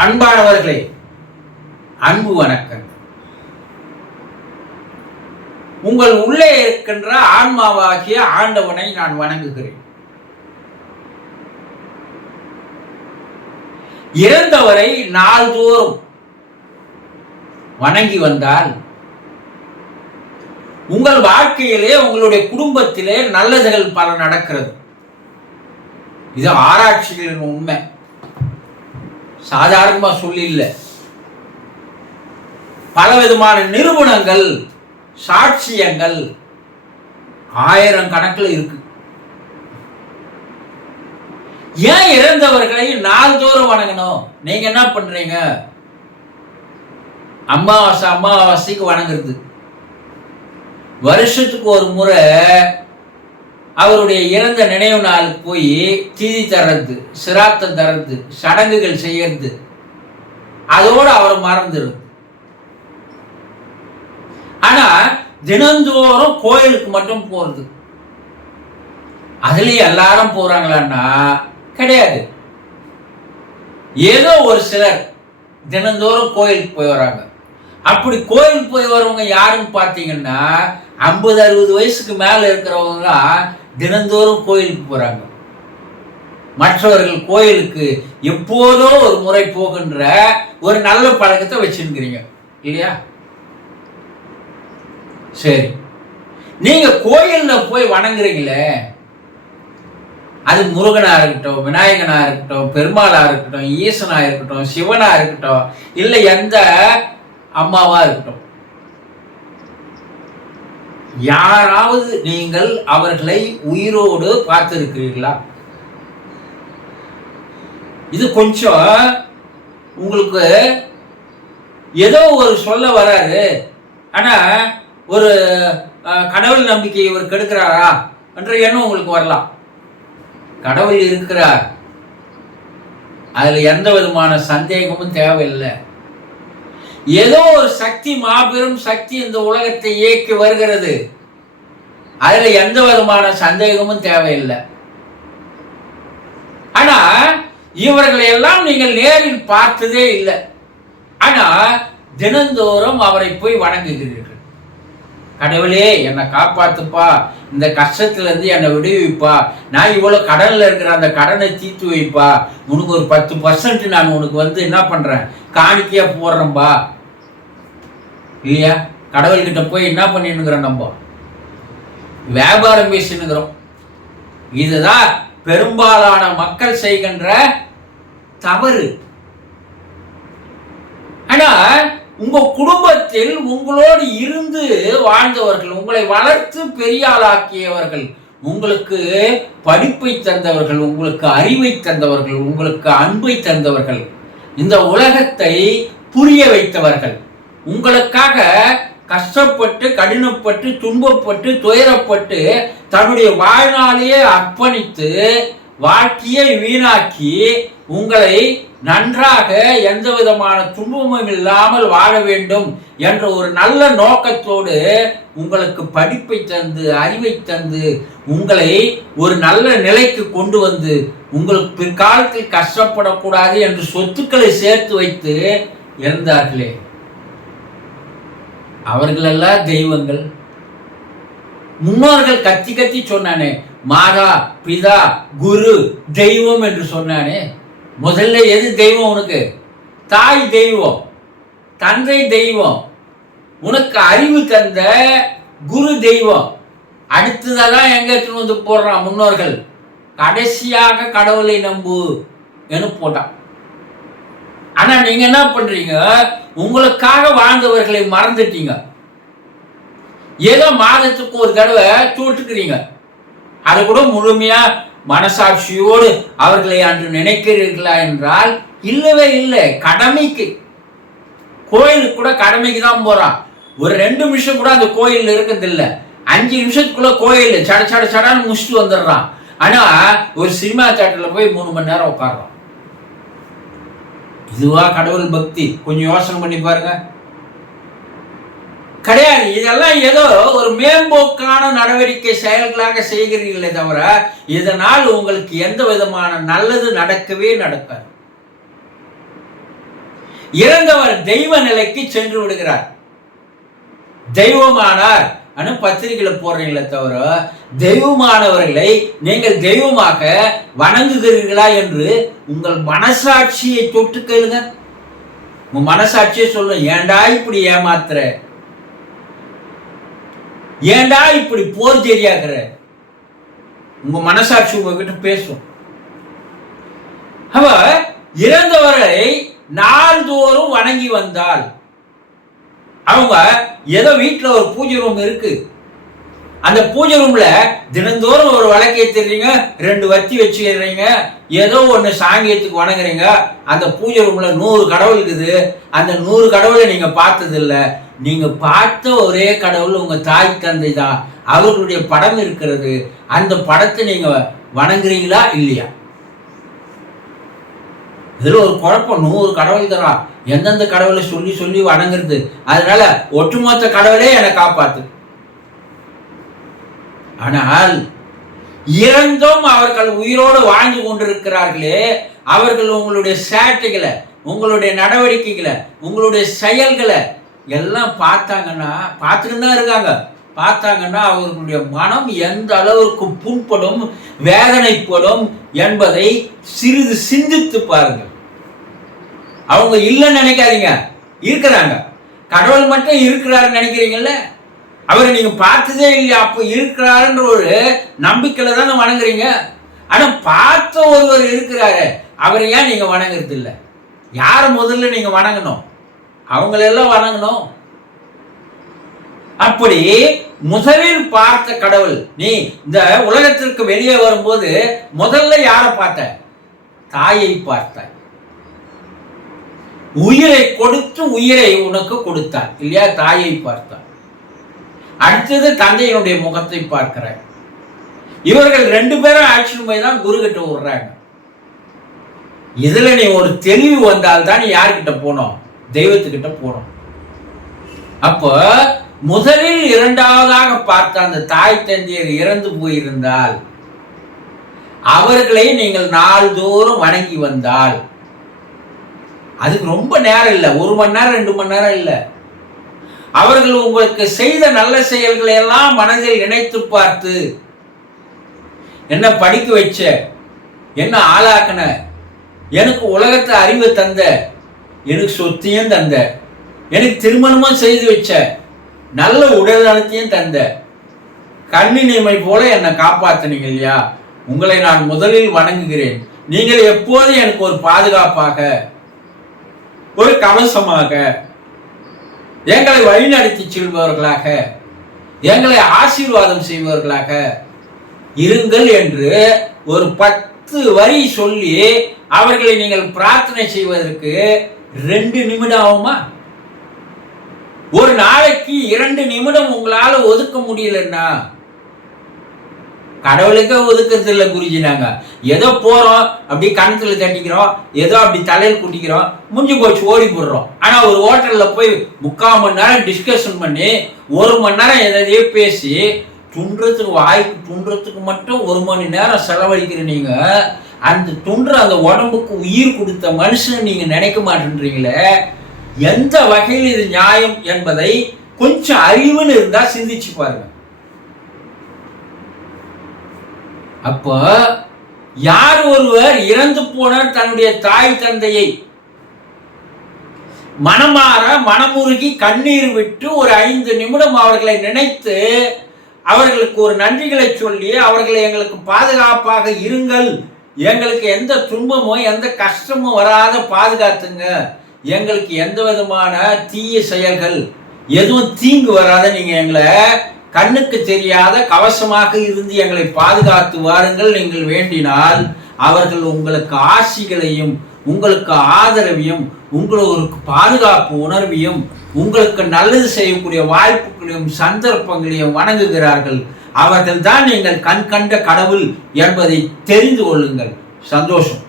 அன்பானவர்களே, அன்பு வணக்கம். உங்கள் உள்ளே இருக்கின்ற ஆன்மாவாகிய ஆண்டவனை நான் வணங்குகிறேன். இறந்தவரை நாள்தோறும் வணங்கி வந்தால் உங்கள் வாழ்க்கையிலே, உங்களுடைய குடும்பத்திலே நல்லதுகள் பல நடக்கிறது. இது ஆராய்ச்சிகளின் உண்மை, சாதாரணமா சொல்லி இல்லை. பலவிதமான நிறுவனங்கள், சாட்சியங்கள் 1000 கணக்கில் இருக்கு. ஏன் இறந்தவர்களை நாள்தோறும் வணங்கணும்? நீங்க என்ன பண்றீங்க? அமாவாசைக்கு வணங்குறது, வருஷத்துக்கு ஒரு முறை அவருடைய இறந்த நினைவு நாளுக்கு போய் திதி தர்றது, சிராத்தம் தர்றது, சடங்குகள் செய்யறது, அதோடு அவர் மறந்துடுது. ஆனா தினந்தோறும் கோயிலுக்கு மட்டும் போறது, அதுலயும் எல்லாரும் போறாங்களான்னா கிடையாது. ஏதோ ஒரு சிலர் தினந்தோறும் கோயிலுக்கு போய் வராங்க. அப்படி கோயிலுக்கு போய் வரவங்க யாருன்னு பார்த்தீங்கன்னா 50-60 வயசுக்கு மேல இருக்கிறவங்க தினந்தோறும் கோயிலுக்கு போறாங்க. மற்றவர்கள் கோயிலுக்கு எப்போதோ ஒரு முறை போகின்ற ஒரு நல்ல பழக்கத்தை வச்சிருக்கிறீங்க இல்லையா? சரி, நீங்க கோயில்ல போய் வணங்குறீங்களே, அது முருகனா இருக்கட்டும், விநாயகனா இருக்கட்டும், பெருமாளா இருக்கட்டும், ஈசனா இருக்கட்டும், சிவனா இருக்கட்டும், இல்லை எந்த அம்மாவா இருக்கட்டும், யாராவது நீங்கள் அவர்களை உயிரோடு பார்த்திருக்கிறீர்களா? இது கொஞ்சம் உங்களுக்கு ஏதோ ஒரு சொல்ல வராது. ஆனா ஒரு கடவுள் நம்பிக்கை இவர் கெடுக்கிறாரா என்ற எண்ணம் உங்களுக்கு வரலாம். கடவுள் இருக்கிறார், அதுல எந்த விதமான சந்தேகமும் தேவையில்லை. ஏதோ ஒரு சக்தி, மாபெரும் சக்தி இந்த உலகத்தை இயக்கி வருகிறது, அதுல எந்த விதமான சந்தேகமும் தேவையில்லை. ஆனா இவர்களை எல்லாம் நீங்கள் நேரில் பார்த்ததே இல்லை. ஆனா தினந்தோறும் அவரை போய் வணங்குகிறீர்கள். கடவுளே, என்னை காப்பாத்துப்பா, இந்த கஷ்டத்துல இருந்து என்னை விடுவிப்பா, நான் இவ்வளவு கடன்ல இருக்கிற அந்த கடனை தீர்த்து வைப்பா, உனக்கு ஒரு 10% நான் உனக்கு என்ன பண்றேன், காணிக்கையா போடுறேன்பா இல்லையா? கடவுள்கிட்ட போய் என்ன பண்ணிருக்கிறோம், நம்ம வியாபாரம் பேசினுக்கிறோம். இதுதான் பெரும்பாலான மக்கள் செய்கின்ற தவறு. ஆனா உங்க குடும்பத்தில் உங்களோடு இருந்து வாழ்ந்தவர்கள், உங்களை வளர்த்து பெரிய ஆளாக்கியவர்கள், உங்களுக்கு படிப்பை தந்தவர்கள், உங்களுக்கு அறிவை தந்தவர்கள், உங்களுக்கு அன்பை தந்தவர்கள், இந்த உலகத்தை புரிய வைத்தவர்கள், உங்களுக்காக கஷ்டப்பட்டு, கடினப்பட்டு, துன்பப்பட்டு, துயரப்பட்டு, தன்னுடைய வாழ்நாளையே அர்ப்பணித்து வாழ்க்கையை வீணாக்கி உங்களை நன்றாக எந்த விதமான துன்பமும் இல்லாமல் வாழ வேண்டும் என்ற ஒரு நல்ல நோக்கத்தோடு உங்களுக்கு படிப்பை தந்து, அறிவை தந்து, உங்களை ஒரு நல்ல நிலைக்கு கொண்டு வந்து, உங்களுக்கு பிற்காலத்தில் கஷ்டப்படக்கூடாது என்று சொத்துக்களை சேர்த்து வைத்து இருந்தார்களே, அவர்களெல்லாம் தெய்வங்கள். முன்னோர்கள் கத்தி கத்தி சொன்னானே, மாதா, பிதா, குரு, தெய்வம் என்று சொன்னானே. முதல்ல எது தெய்வம் உனக்கு? தாய் தெய்வம், தந்தை தெய்வம், உனக்கு அறிவு தந்த குரு தெய்வம். அடுத்ததான் எங்க வந்து போடுறான் முன்னோர்கள், கடைசியாக கடவுளை நம்பு என்று போட்டான். ஆனா நீங்க என்ன பண்றீங்க? உங்களுக்காக வாழ்ந்தவர்களை மறந்துட்டீங்க. ஏதோ மாதத்துக்கு ஒரு தடவை தூட்டுக்கிறீங்க, அது கூட முழுமையா மனசாட்சியோடு அவர்களை அன்று நினைக்கிறீர்களா என்றால் இல்லவே இல்லை. கடமைக்கு, கோயிலுக்கு கூட கடமைக்கு தான் போறான். ஒரு 2 நிமிஷம் கூட அந்த கோயில் இருக்கிறது இல்லை. 5 நிமிஷத்துக்குள்ள கோயில் சடான்னு முடிச்சுட்டு வந்துடுறான். ஆனா ஒரு சினிமா தியேட்டர்ல போய் 3 மணி நேரம் உட்கார்றான். இதுவா கடவுள் பக்தி? கொஞ்சம் யோசனை பண்ணி பாருங்க. கிடையாது. இதெல்லாம் ஏதோ ஒரு மேம்போக்கான நடவடிக்கை செயல்களாக செய்கிறீர்களே தவிர இதனால் உங்களுக்கு எந்த விதமான நல்லது நடக்கவே நடக்காது. இறந்தவர் தெய்வ நிலைக்கு சென்று விடுகிறார். தெய்வமானார் பத்திரிகையில போடுறீங்களே தவிர தெய்வமானவர்களை நீங்கள் தெய்வமாக வணங்குகிறீர்களா என்று உங்கள் மனசாட்சியை தொட்டு கேளுங்க. உங்க மனசாட்சியை சொல்ல, ஏண்டா இப்படி ஏமாத்துற, ஏண்டா இப்படி போர் தெரியாக்குற. உங்க மனசாட்சி உங்ககிட்ட பேசும். அவ இறந்தவரை நாள்தோறும் வணங்கி வந்தால், அவங்க ஏதோ வீட்டில் ஒரு பூஜை ரூம் இருக்கு, அந்த பூஜை ரூம்ல தினந்தோறும் ஒரு விளக்கை தெரியுங்க, 2 வத்தி வச்சுக்கிறீங்க, ஏதோ ஒன்று சாங்கியத்துக்கு வணங்குறீங்க. அந்த பூஜை ரூம்ல 100 கடவுள் இருக்குது. அந்த 100 கடவுளை நீங்க பார்த்தது இல்லை. நீங்க பார்த்த ஒரே கடவுள் உங்க தாய் தந்தை தான். அவர்களுடைய படம் இருக்கிறது. அந்த படத்தை நீங்க வணங்குறீங்களா இல்லையா? இதுல ஒரு குழப்பம். 100 கடவுள் தரா, எந்தெந்த கடவுளை சொல்லி சொல்லி வணங்குறது. அதனால ஒட்டுமொத்த கடவுளே என்னை காப்பாத்து. ஆனால் இறந்தும் அவர்கள் உயிரோடு வாழ்ந்து கொண்டிருக்கிறார்களே, அவர்கள் உங்களுடைய சேட்டைகளை, உங்களுடைய நடவடிக்கைகளை, உங்களுடைய செயல்களை எல்லாம் பார்த்தாங்கன்னா, பார்த்துட்டு தான் இருக்காங்க, பார்த்தாங்கன்னா அவர்களுடைய மனம் எந்த அளவுக்கு புண்படும், வேதனைப்படும் என்பதை சிறிது சிந்தித்து பாருங்கள். அவங்க இல்லைன்னு நினைக்காதீங்க, இருக்கிறாங்க. கடவுள் மட்டும் இருக்கிறாருன்னு நினைக்கிறீங்கல்ல, அவரை நீங்க பார்த்ததே இல்லையா? அப்போ இருக்கிறாருன்ற ஒரு நம்பிக்கையில தானே வணங்குறீங்க. ஆனா பார்த்த ஒருவர் இருக்கிறாரு, அவரை ஏன் நீங்க வணங்குறது இல்லை? யார முதல்ல நீங்க வணங்கணும்? அவங்களெல்லாம் வணங்கணும். அப்படி முதலில் பார்த்த கடவுள், நீ இந்த உலகத்திற்கு வெளியே வரும்போது முதல்ல யாரை பார்த்த? தாயை பார்த்த. உயிரை கொடுத்து உயிரை உனக்கு கொடுத்தார் இல்லையா? தாயை பார்த்தார். அடுத்தது தந்தையினுடைய முகத்தை பார்க்கிறார். இவர்கள் 2 பேரும் ஆக்ஷன் போய் தான் குரு கிட்ட விடுறாங்க. இதுல நீ ஒரு தெளிவு வந்தால்தான் யார்கிட்ட போனோம்? தெய்வத்துக்கிட்ட போனோம். அப்போ முதலில் 2வதாக பார்த்த அந்த தாய் தந்தையர் இறந்து போயிருந்தால் அவர்களை நீங்கள் நாள்தோறும் வணங்கி வந்தால், அதுக்கு ரொம்ப நேரம் இல்லை, 1 மணி நேரம் 2 மணி நேரம் இல்லை, அவர்கள் உங்களுக்கு செய்த நல்ல செயல்களை எல்லாம் மனதில் நினைத்து பார்த்து, என்ன படிக்க வச்ச, என்ன ஆளாக்கின, எனக்கு உலகத்தை அறிவு தந்த, எனக்கு சொத்தையும் தந்த, எனக்கு திருமணமும் செய்து வச்ச, நல்ல உடல் நலத்தையும் தந்த, கண்ணினிமை போல என்னை காப்பாத்தினீங்க இல்லையா? உங்களை நான் முதலில் வணங்குகிறேன். நீங்கள் எப்போதும் எனக்கு ஒரு பாதுகாப்பாக, ஒரு கவசமாக, எங்களை வழிநடத்தி செல்பவர்களாக, எங்களை ஆசீர்வாதம் செய்பவர்களாக இருங்கள் என்று ஒரு 10 வரி சொல்லி அவர்களை நீங்கள் பிரார்த்தனை செய்வதற்கு 2 நிமிடம் ஆகுமா? ஒரு நாளைக்கு 2 நிமிடம் உங்களால ஒதுக்க முடியலன்னா, கடவுளுக்கே ஒதுக்கிறது இல்லை குருஜி. நாங்க ஏதோ போறோம், அப்படி கணத்துல தட்டிக்கிறோம், ஏதோ அப்படி தலையில் குட்டிக்கிறோம், முடிஞ்சு போச்சு, ஓடி போடுறோம். ஆனா ஒரு ஹோட்டல்ல போய் 3/4 மணி நேரம் டிஸ்கஷன் பண்ணி 1 மணி நேரம் எதையோ பேசி துன்றதுக்கு, வாய்க்கு துன்றதுக்கு மட்டும் 1 மணி நேரம் செலவழிக்கிற நீங்க, அந்த துன்ற அந்த உடம்புக்கு உயிர் கொடுத்த மனுஷன் நீங்க நினைக்க மாட்டேன்றீங்களே. எந்த வகையில் இது நியாயம் என்பதை கொஞ்சம் அறிவுன்னு இருந்தா சிந்திச்சு பாருங்க. அப்போ யார் ஒருவர் இறந்து போனார் தன்னுடைய தாய் தந்தையை மனமாற மனமுருகி கண்ணீர் விட்டு ஒரு 5 நிமிடம் அவர்களை நினைத்து அவர்களுக்கு ஒரு நன்றிகளை சொல்லி, அவர்களை எங்களுக்கு பாதுகாப்பாக இருங்கள், எங்களுக்கு எந்த துன்பமோ எந்த கஷ்டமோ வராத பாதுகாத்துங்க, எங்களுக்கு எந்த விதமான தீய செயல்கள் எதுவும் தீங்கு வராத நீங்க எங்களை கண்ணுக்கு தெரியாத கவசமாக இருந்து எங்களை பாதுகாத்து வாருங்கள் நீங்கள் வேண்டினால், அவர்கள் உங்களுக்கு ஆசிகளையும் உங்களுக்கு ஆதரவையும் உங்களுக்கு பாதுகாப்பு உணர்வையும் உங்களுக்கு நல்லது செய்யக்கூடிய வாய்ப்புகளையும் சந்தர்ப்பங்களையும் வணங்குகிறார்கள். அவர்கள் தான் நீங்கள் கண் கண்ட கடவுள் என்பதை தெரிந்து கொள்ளுங்கள். சந்தோஷம்.